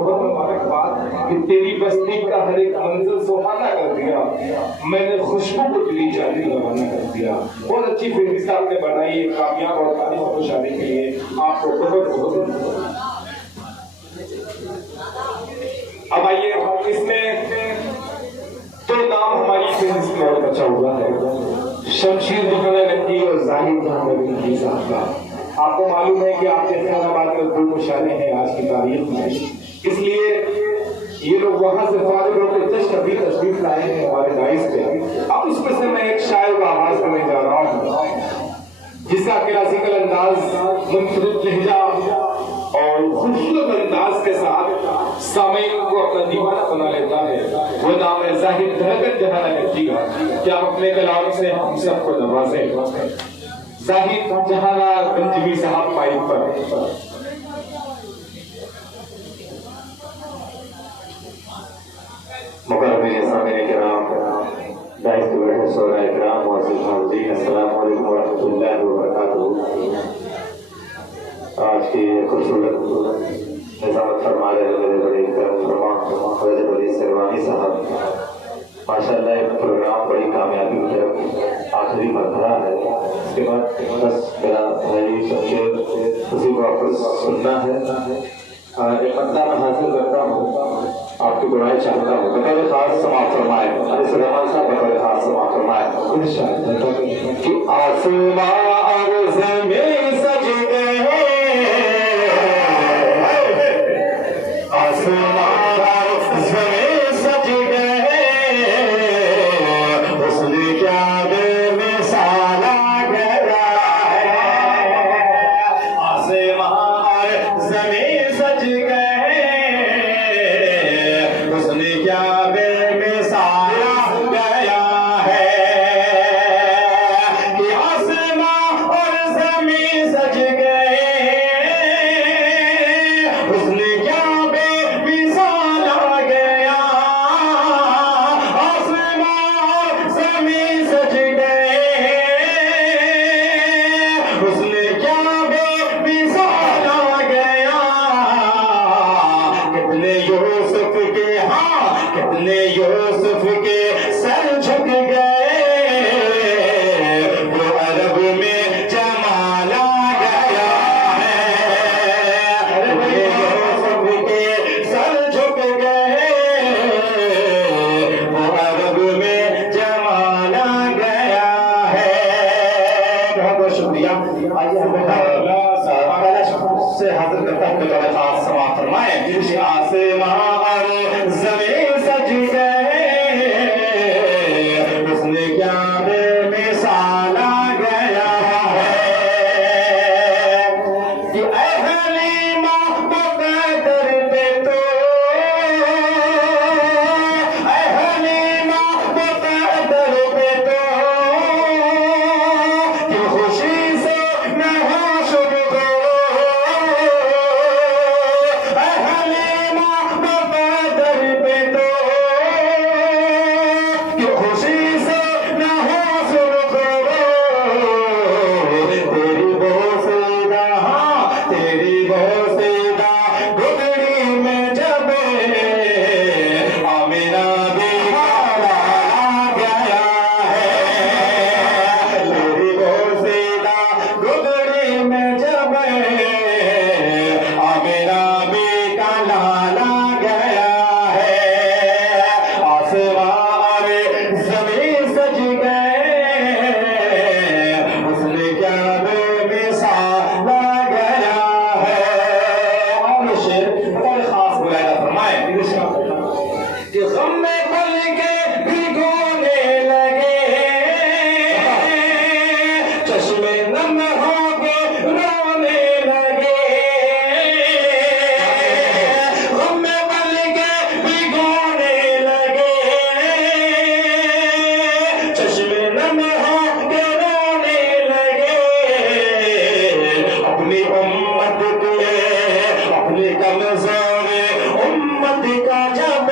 बहुत मुबारकबाद कि तेरी बस्ती का हर एक मंजिल सुहाना कर दिया, मैंने खुशबू को दिली जाने रवाना कर दिया। बहुत अच्छी फिल्म साहब ने बनाई है, कामयाब और तारीफ और शादी के लिए आपको बहुत बहुत। अब आइए, इसमें दो नाम हमारी फिल्म में और बचा हुआ है, शमशीर जहाना नकवी और जाहिद जहाना नकवी साहब का। आपको मालूम है कि आपके फैसलाबाद में दो मुशारे हैं आज की तारीख में, इसलिए ये लोग वहां से फारिग होकर जस्ट अभी तशरीफ लाए हैं हमारे दाइस पे। अब उसमें से मैं एक शायर का आवाज करने जा रहा हूँ जिसका क्लासिकल अंदाज, मुनफरिद लहजा और खूबसूरत अंदाज के साथ सामईन को अपना दीवाना बना लेता है। वो नाम है जाहिद धड़कन जहाना नकवी का। क्या आप अपने कलाम से हम सबको नवाजें। जाहिद जहाना नकवी साहब माइक पर। मुकर्रमीन सामीन किराम, दाइस के बैठे शोहराए किराम, मुअज़्ज़िज़ हाज़रीन, अस्सलामु अलैकुम व रहमतुल्लाहि व बरकातुहू। आज की खूबसूरत निज़ामत फरमा रहे मेरे बड़े करम फरमा हज़रत अली सरवानी साहब, माशाअल्लाह एक प्रोग्राम बड़ी कामयाबी की आखिरी मरहला है। इसके बाद बस मेरा भाई शमशीर उसी को आपको सुनना है। एक बंदा मैं हासिल करता हूँ, आपकी बुराई चाहता हूँ, बतौर खास समाप्त फरमाए रहमान साहब, बतौर खास समाप्त फरमाए कि आसमां और ज़मीन सज गए, आसमां और ज़मीन सज गए, उसने क्या बेमिसाल गया है। आसमां और ज़मीन सज गए, उसने क्या बेमिसाल गया है कि आसमां और ज़मीन सज गए, उसने क्या बेमिसाल गया। आसमां और ज़मीन सज गए, उसने क्या बेमिसाल गया। कितने यूसुफ के, हाँ कितने यूसुफ के सर झुक गए, वो अरब में जमाल आ गया है। कितने यूसुफ के सर झुक गए, वो अरब में जमाल आ गया है। बहुत बहुत शुक्रिया। आइए हमें पहला शब्द से हाजिर करता हूँ, बतौर खास समाप्त फरमाए। आसमां और ज़मीन सज गए, उसने क्या बेमिसाल गया है कि ऐ हलीमा मुक़द्दर पे तो, ऐ हलीमा मुक़द्दर पे तो कि खुशी से न हो शुरू करो। ऐ हलीमा मुक़द्दर पे तो कि खुशी से न हो शुरू करो। तेरी बोसीदा, हाँ तेरी बोसीदा गुदड़ी में जब आमिना भी आ गया है। तेरी बोसीदा गुदड़ी में जब आमिना भी का लाला गया है। आसमां और ज़मीन सज गए, उसने क्या बेमिसाल गया है। और शेर बड़े खास बुलाया फरमाए कि गम में पल के भिगोने लगे, चश्मे नम हो के रोने लगे। गम में पल के भिगोने लगे, चश्मे नम हो के रोने लगे। अपनी उम्मत के, अपनी कमजोर उम्मत का जब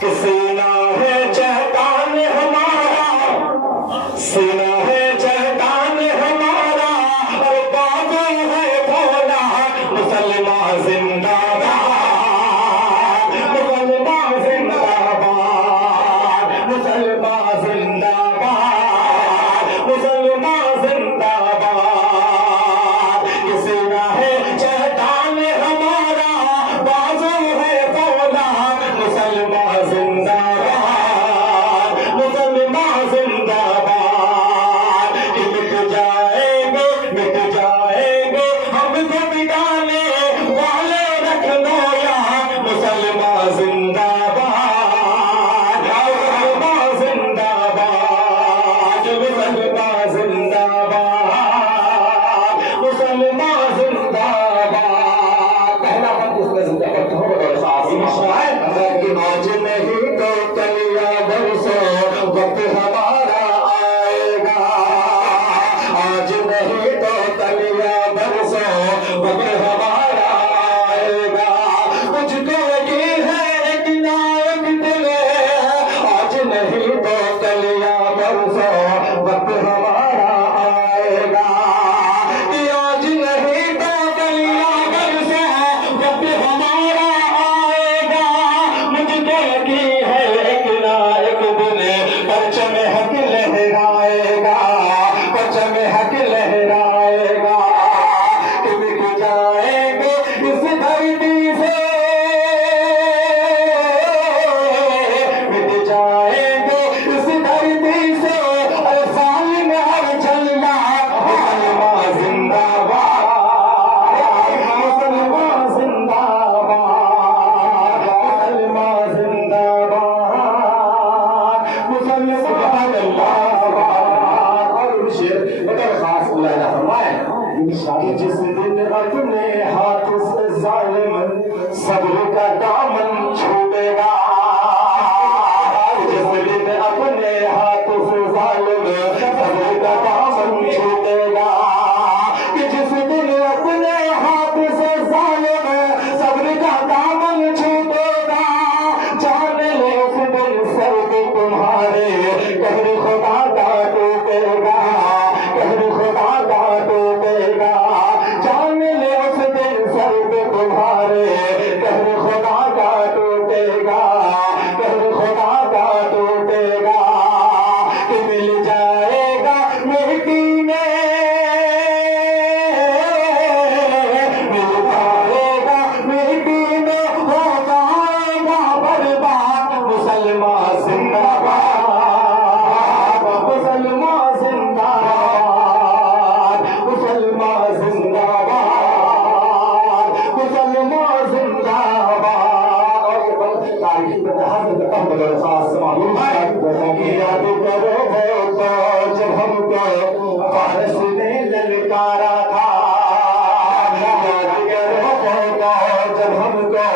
कि सीना है चहटान हमारा, सीना है चहटान हमारा, और बाबू है भोला, मुसलमान जिंदाबाद, मुसलमान जिंदाबाद, मुसलमान जिंदाबाद, मुसलमान जिंदाबाद। कि सीना है चहटान हमारा, बाजू है भोला, मुसलमान जिंदाबाद, मुसलमान जिंदाबाद। कि मिट जाएंगे हमको मिटाने वाले रखना यहाँ, मुसलमान जिंदाबाद, मुसलमान जिंदाबाद, मुसलमान जिंदाबाद, मुसलमान जिंदाबाद। पहला बात इसमें जिंदाबाद हो बड़ा साफ शायद कि आज नहीं तो कलिया बरसो, वक्त हमारा आएगा, आज नहीं तो कलिया बरसो, वक्त हमारा आएगा। मुझको ये है एक नायक दिल, आज नहीं तो कलिया बरसो, वक्त हमारा आएगा। कि आज नहीं तो कलिया बरसो, वक्त हमारा आएगा। मुझको यकीन है एक नायक दिल, परचम हक लहराएगा, परचम हक लहराएगा। कि मिट जाएंगे इस धरती से, मिट जाएंगे इस धरती से, और सालिम हर चलना, मुसलमान जिंदाबाद, मुसलमान जिंदाबाद, मुसलमान जिंदाबाद, मुसलमान जिंदाबाद। और शेर बड़ा खास बुलाया फरमाए कि जिस दिन अपने हाथ से जालिम सब्र का दामन छूटेगा, जिस दिन अपने हाथ से जालिम सब्र का दामन छूटेगा, कि जिस दिन अपने हाथ से जालिम सब्र का दामन छूटेगा, जान ले उस दिन सर पे तुम्हारे कहर खुदा का टूटेगा, कहर खुदा का टूटेगा। जान ले उस दिन सर पे तुम्हारे कहर खुदा का टूटेगा, कहर खुदा का टूटेगा। कि मिल जाएगा मिट्टी में, मिल जाएगा मिट्टी में, हो जाएगा बर्बाद, मुसलमान जिंदाबाद, मुसलमान जिंदाबाद, मुसलमान जिंदाबाद, मुसलमान जिंदाबाद। और ये तारीख में बड़ा खास मालूम है कि याद करो वो तो जब हमको फारस ने ललकारा था, याद करो वो तो जब हमको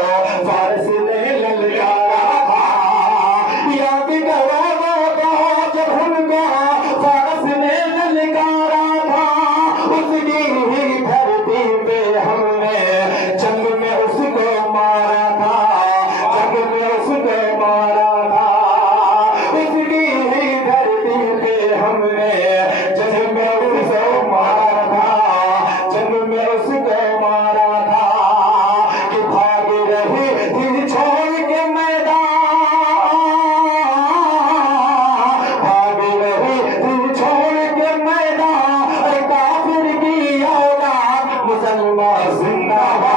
फारस ने ललकारा था, याद करो वो तो जब हमको फारस ने ललकारा था। उसकी ही धरती पे हमने जंग में उसको मारा था, जंग में उसको मारा था। उसकी ही धरती पे हमने जंग में उसको मारा था, जंग में उसको मारा था। कि भाग रही थी छोड़ के मैदान, भाग रही थी छोड़ के मैदान, काफिर की औलाद, मुसलमान जिंदाबाद।